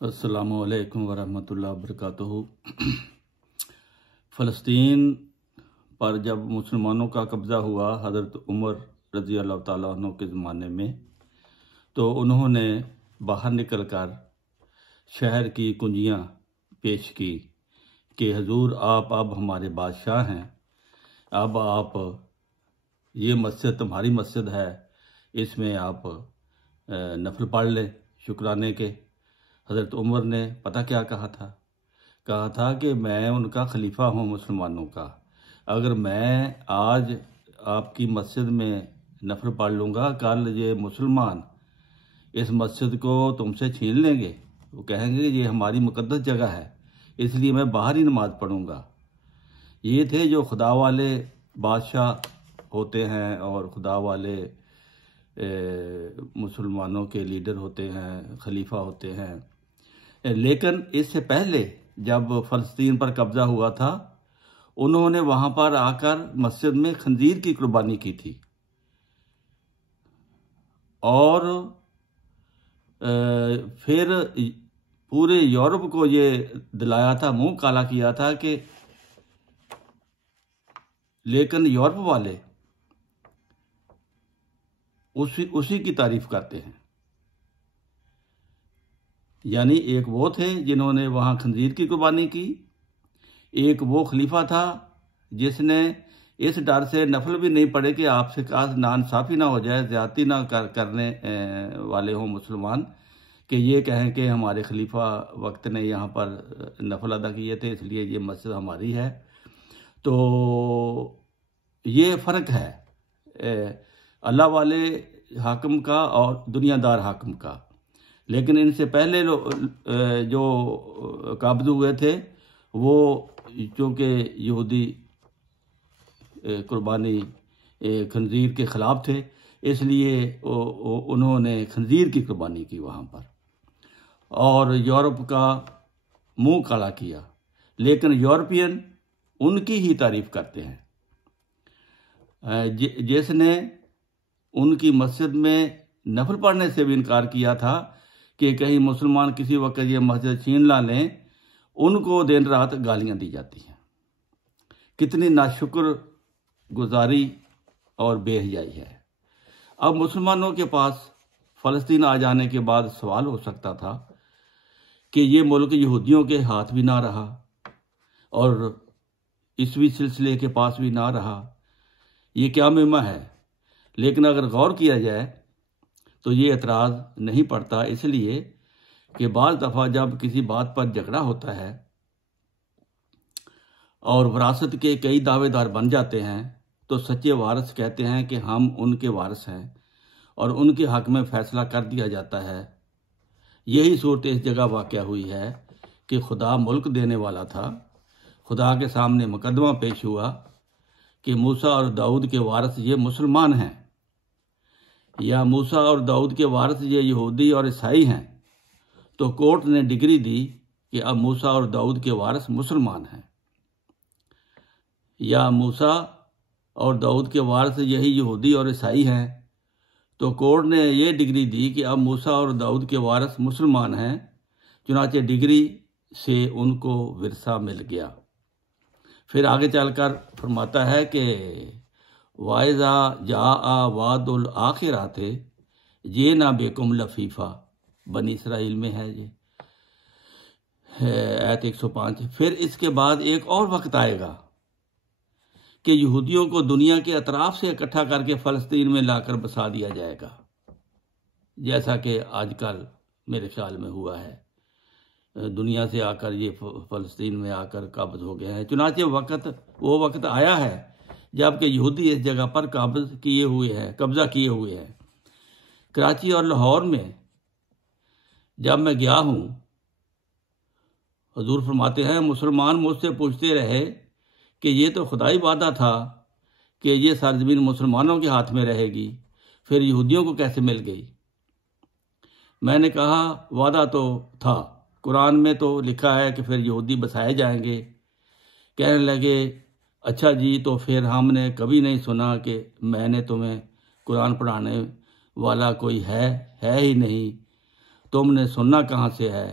अस्सलामुअलैकुम वरहमतुल्लाहि वबरकातुहू। फ़लस्तीन पर जब मुसलमानों का कब्ज़ा हुआ हज़रत उमर रज़ी अल्लाह ताला अन्हु के ज़माने में, तो उन्होंने बाहर निकलकर शहर की कुंजियाँ पेश की कि हुज़ूर आप अब हमारे बादशाह हैं, अब आप ये मस्जिद तुम्हारी मस्जिद है, इसमें आप नफल पढ़ लें शुक्राने के। हज़रत उमर ने पता क्या कहा था कि मैं उनका खलीफा हूँ मुसलमानों का, अगर मैं आज आपकी मस्जिद में नफल पढ़ लूँगा, कल ये मुसलमान इस मस्जिद को तुमसे छीन लेंगे, वो कहेंगे ये हमारी मुकद्दस जगह है, इसलिए मैं बाहर ही नमाज पढ़ूँगा। ये थे जो खुदा वाले बादशाह होते हैं और खुदा वाले मुसलमानों के लीडर होते हैं, खलीफा होते हैं। लेकिन इससे पहले जब फ़लस्तीन पर कब्ज़ा हुआ था, उन्होंने वहाँ पर आकर मस्जिद में खंजीर की कुर्बानी की थी और फिर पूरे यूरोप को ये दिलाया था, मुंह काला किया था कि लेकिन यूरोप वाले उसी की तारीफ करते हैं। यानी एक वो थे जिन्होंने वहाँ खंजीर की कुर्बानी की, एक वो खलीफा था जिसने इस डर से नफल भी नहीं पड़े कि आपसे काश नाइंसाफ़ी ना हो जाए, ज़्यादती ना करने वाले हों मुसलमान, कि ये कहें कि हमारे खलीफा वक्त ने यहाँ पर नफल अदा किए थे इसलिए ये मस्जिद हमारी है। तो ये फ़र्क है अल्लाह वाले हाकिम का और दुनियादार हाकिम का। लेकिन इनसे पहले जो काबिज़ हुए थे वो चूँकि यहूदी कुर्बानी खंजीर के ख़िलाफ़ थे, इसलिए उन्होंने खंजीर की कुर्बानी की वहाँ पर और यूरोप का मुंह काला किया। लेकिन यूरोपियन उनकी ही तारीफ़ करते हैं। जिसने उनकी मस्जिद में नफल पढ़ने से भी इनकार किया था कि कहीं मुसलमान किसी वक्त ये मस्जिद छीन ला लें, उनको दिन रात गालियां दी जाती हैं। कितनी नाशुक्र गुजारी और बेहयाई है। अब मुसलमानों के पास फ़लस्तीन आ जाने के बाद सवाल हो सकता था कि ये मुल्क यहूदियों के हाथ भी ना रहा और ईसवी सिलसिले के पास भी ना रहा, ये क्या मुहिमा है। लेकिन अगर गौर किया जाए तो ये एतराज़ नहीं पड़ता, इसलिए कि बाज़ दफ़ा जब किसी बात पर झगड़ा होता है और विरासत के कई दावेदार बन जाते हैं, तो सच्चे वारिस कहते हैं कि हम उनके वारिस हैं और उनके हक़ में फ़ैसला कर दिया जाता है। यही सूरत इस जगह वाक़या हुई है कि खुदा मुल्क देने वाला था। खुदा के सामने मुकदमा पेश हुआ कि मूसा और दाऊद के वारिस ये मुसलमान हैं या मूसा और दाऊद के वारिस ये यहूदी और ईसाई हैं। तो कोर्ट ने डिग्री दी कि अब मूसा और दाऊद के वारिस मुसलमान हैं, या मूसा और दाऊद के वारिस यही यहूदी और ईसाई हैं। तो कोर्ट ने ये डिग्री दी कि अब मूसा और दाऊद के वारिस मुसलमान हैं। चुनाचे डिग्री से उनको विरसा मिल गया। फिर आगे चलकर फरमाता है कि वाइजा जा आ वादुल आखिरात ये ना बेकुम लफीफा, बनी इसराइल में है ये आयत 105। फिर इसके बाद एक और वक्त आएगा कि यहूदियों को दुनिया के अतराफ से इकट्ठा करके फ़लस्तीन में लाकर बसा दिया जाएगा, जैसा कि आजकल मेरे ख्याल में हुआ है। दुनिया से आकर ये फ़लस्तीन में आकर काबिज़ हो गए हैं। चुनाचे वो वक्त आया है जबकि यहूदी इस जगह पर कब्ज़ा किए हुए हैं। कराची और लाहौर में जब मैं गया हूँ, हुज़ूर फरमाते हैं मुसलमान मुझसे पूछते रहे कि ये तो खुदाई वादा था कि ये सरजमीन मुसलमानों के हाथ में रहेगी, फिर यहूदियों को कैसे मिल गई। मैंने कहा वादा तो था, कुरान में तो लिखा है कि फिर यहूदी बसाए जाएंगे। कहने लगे अच्छा जी, तो फिर हमने कभी नहीं सुना कि मैंने तुम्हें कुरान पढ़ाने वाला कोई है ही नहीं, तुमने सुनना कहाँ से है।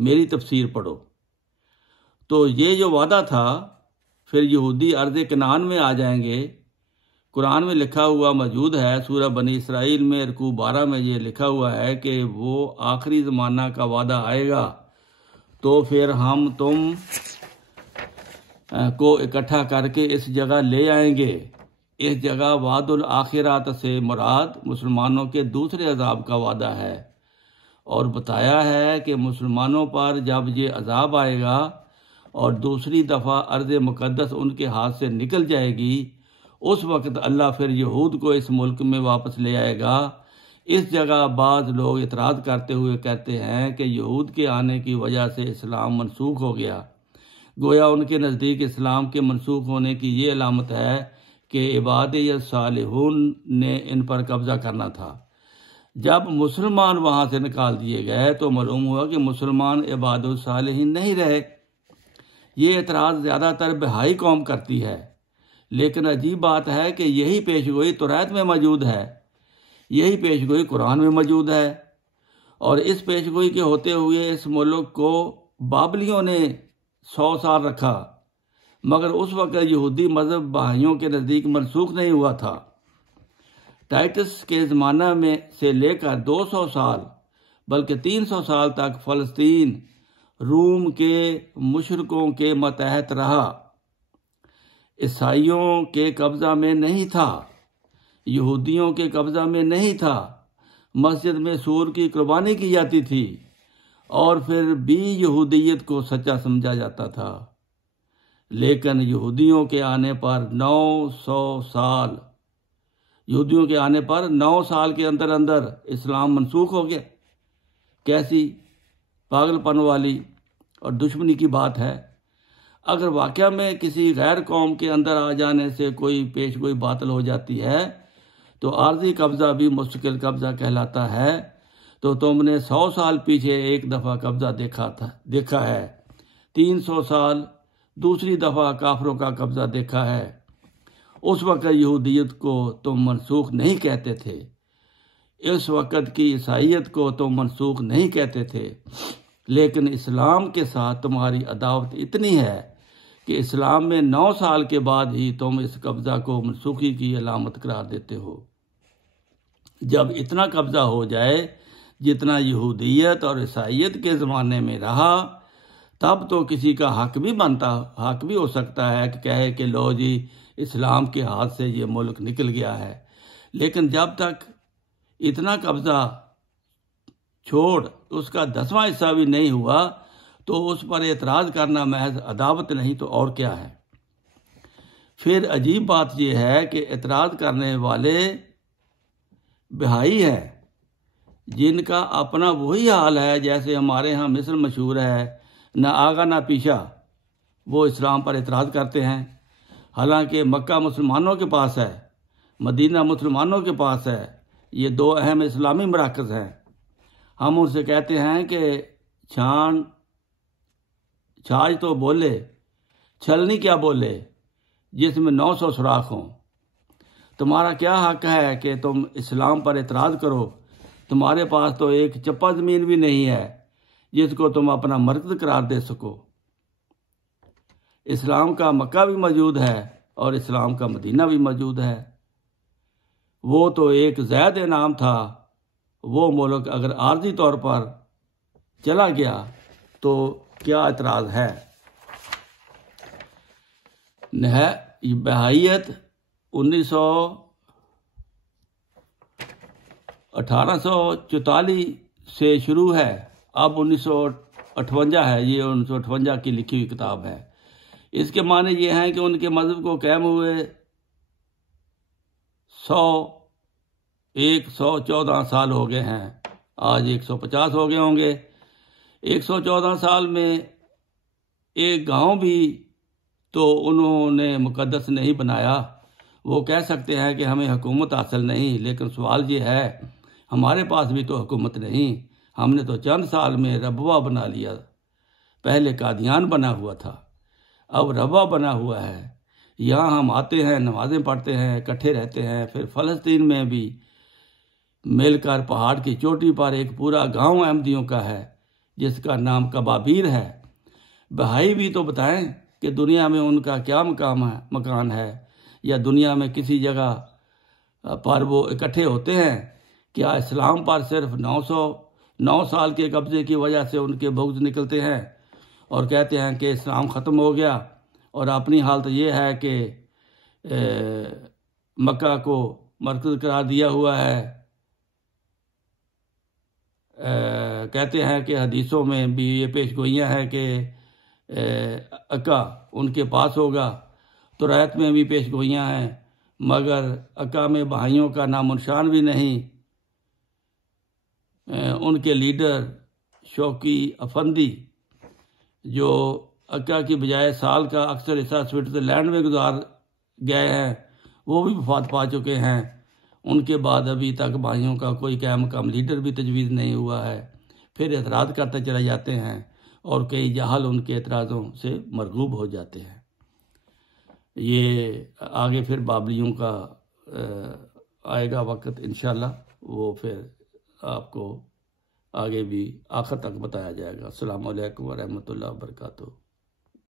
मेरी तफसीर पढ़ो। तो ये जो वादा था, फिर यहूदी अर्ज़ कनान में आ जाएंगे। कुरान में लिखा हुआ मौजूद है, सूरह बनी इसराइल में रुकू 12 में ये लिखा हुआ है कि वो आखिरी ज़माना का वादा आएगा तो फिर हम तुम को इकट्ठा करके इस जगह ले आएंगे। इस जगह वादुल आखिरात से मुराद मुसलमानों के दूसरे अजाब का वादा है, और बताया है कि मुसलमानों पर जब ये अजाब आएगा और दूसरी दफ़ा अर्ज़ मुक़द्दस उनके हाथ से निकल जाएगी, उस वक़्त अल्लाह फिर यहूद को इस मुल्क में वापस ले आएगा। इस जगह बाज़ लोग इतराज़ करते हुए कहते हैं कि यहूद के आने की वजह से इस्लाम मनसूख हो गया। गोया उनके नज़दीक इस्लाम के मनसूख होने की ये अलामत है कि इबाद या सालिहून ने इन पर कब्ज़ा करना था। जब मुसलमान वहाँ से निकाल दिए गए तो मालूम हुआ कि मुसलमान इबाद सालिहीन नहीं रहे। ये एतराज़ ज़्यादातर बहाई कौम करती है, लेकिन अजीब बात है कि यही पेशगोई तौरात में मौजूद है, यही पेशगोई कुरान में मौजूद है, और इस पेशगोई के होते हुए इस मुल्क को बाबलियों ने 100 साल रखा, मगर उस वक्त यहूदी मज़हब बहाइयों के नज़दीक मनसूख नहीं हुआ था। टाइटस के ज़माना में से लेकर 200 साल बल्कि 300 साल तक फ़लस्तीन रूम के मुशरिकों के मतहत रहा, ईसाइयों के कब्ज़ा में नहीं था, यहूदियों के कब्ज़ा में नहीं था। मस्जिद में सूर की कुर्बानी की जाती थी और फिर भी यहूदियत को सच्चा समझा जाता था। लेकिन यहूदियों के आने पर 9 साल के अंदर अंदर इस्लाम मनसूख हो गया। कैसी पागलपन वाली और दुश्मनी की बात है। अगर वाकया में किसी गैर कौम के अंदर आ जाने से कोई पेशगोई बातिल हो जाती है तो आर्जी कब्ज़ा भी मुस्तकिल कब्ज़ा कहलाता है। तो तुमने 100 साल पीछे एक दफ़ा कब्ज़ा देखा है, 300 साल दूसरी दफ़ा काफरों का कब्ज़ा देखा है। उस वक़्त यहूदियत को तुम मनसूख नहीं कहते थे, इस वक़्त की ईसाइयत को तुम मनसूख नहीं कहते थे, लेकिन इस्लाम के साथ तुम्हारी अदावत इतनी है कि इस्लाम में 9 साल के बाद ही तुम इस कब्ज़ा को मनसूखी की अलामत करार देते हो। जब इतना कब्ज़ा हो जाए जितना यहूदियत और ईसाइयत के ज़माने में रहा, तब तो किसी का हक भी हो सकता है कि कहे कि लो जी इस्लाम के हाथ से ये मुल्क निकल गया है। लेकिन जब तक इतना कब्ज़ा छोड़ उसका 10वां हिस्सा भी नहीं हुआ तो उस पर एतराज़ करना महज अदावत नहीं तो और क्या है। फिर अजीब बात यह है कि एतराज़ करने वाले बहाई हैं जिनका अपना वही हाल है जैसे हमारे यहाँ मिस्र मशहूर है, न आगा न पीछा। वो इस्लाम पर एतराज़ करते हैं, हालांकि मक्का मुसलमानों के पास है, मदीना मुसलमानों के पास है। ये 2 अहम इस्लामी मराकज़ हैं। हम उनसे कहते हैं कि छाछ तो बोले, छलनी क्या बोले, जिसमें 900 सुराख हों। तुम्हारा क्या हक है कि तुम इस्लाम पर एतराज़ करो? तुम्हारे पास तो एक चप्पा ज़मीन भी नहीं है जिसको तुम अपना मरकज़ करार दे सको। इस्लाम का मक्का भी मौजूद है और इस्लाम का मदीना भी मौजूद है। वो तो एक ज़ैद इनाम था। वो मुल्क अगर आर्जी तौर पर चला गया तो क्या एतराज़ है। बहाइयत 1844 से शुरू है, अब 1958 है। ये 1958 की लिखी हुई किताब है। इसके माने ये हैं कि उनके मज़हब को कायम हुए 114 साल हो गए हैं। आज 150 हो गए होंगे। 114 साल में एक गांव भी तो उन्होंने मुकद्दस नहीं बनाया। वो कह सकते हैं कि हमें हुकूमत हासिल नहीं, लेकिन सवाल ये है हमारे पास भी तो हुकूमत नहीं। हमने तो चंद साल में रबवा बना लिया। पहले कादियान बना हुआ था, अब रबवा बना हुआ है। यहाँ हम आते हैं, नमाजें पढ़ते हैं, इकट्ठे रहते हैं। फिर फ़लस्तीन में भी मिलकर पहाड़ की चोटी पर एक पूरा गांव अहमदियों का है जिसका नाम कबाबीर है। बहाई भी तो बताएं कि दुनिया में उनका क्या मकान है, या दुनिया में किसी जगह पर वो इकट्ठे होते हैं। क्या इस्लाम पर सिर्फ 9 साल के कब्जे की वजह से उनके बुग़्ज़ निकलते हैं और कहते हैं कि इस्लाम ख़त्म हो गया, और अपनी हालत ये है कि मक्का को मरकज़ करार दिया हुआ है। कहते हैं कि हदीसों में भी ये पेशगोइयाँ हैं कि अक्का उनके पास होगा, तो रायत में भी पेशगोइयाँ हैं, मगर अक्का में बहाइयों का नामो निशान भी नहीं। उनके लीडर शौकी अफंदी, जो अक्का की बजाय साल का अक्सर हिस्सा स्विट्ज़रलैंड में गुजार गए हैं, वो भी वफात पा चुके हैं। उनके बाद अभी तक भाइयों का कोई क़याम मक़ाम लीडर भी तजवीज़ नहीं हुआ है। फिर एतराज़ करते चले जाते हैं और कई जाहल उनके एतराज़ों से मरगूब हो जाते हैं। ये आगे फिर बाबरियों का आएगा वक्त, इंशाल्लाह वो फिर आपको आगे भी आखिर तक बताया जाएगा। अस्सलामु अलैकुम व रहमतुल्लाहि व बरकातुहू।